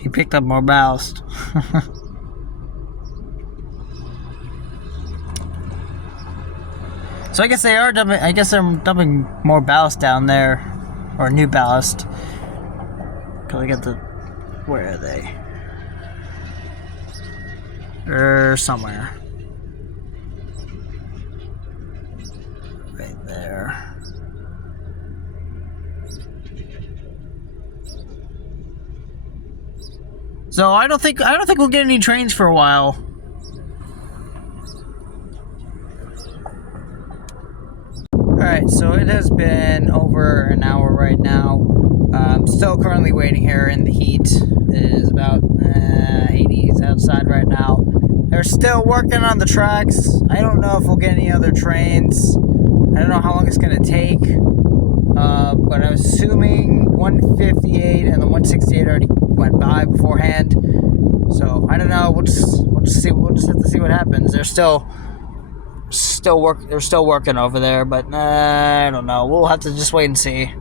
He picked up more ballast. So I guess they are dumping. I guess they're dumping more ballast down there, or new ballast. Cause I got the. Where are they? They're somewhere. Right there. So I don't think we'll get any trains for a while. Alright, so it has been over an hour right now. I'm still currently waiting here in the heat. It is about 80s outside right now. They're still working on the tracks. I don't know if we'll get any other trains. I don't know how long it's going to take. But I was assuming 158 and the 168 already went by beforehand. So I don't know. We'll just see. We'll just have to see what happens. They're still working over there, but I don't know. We'll have to just wait and see.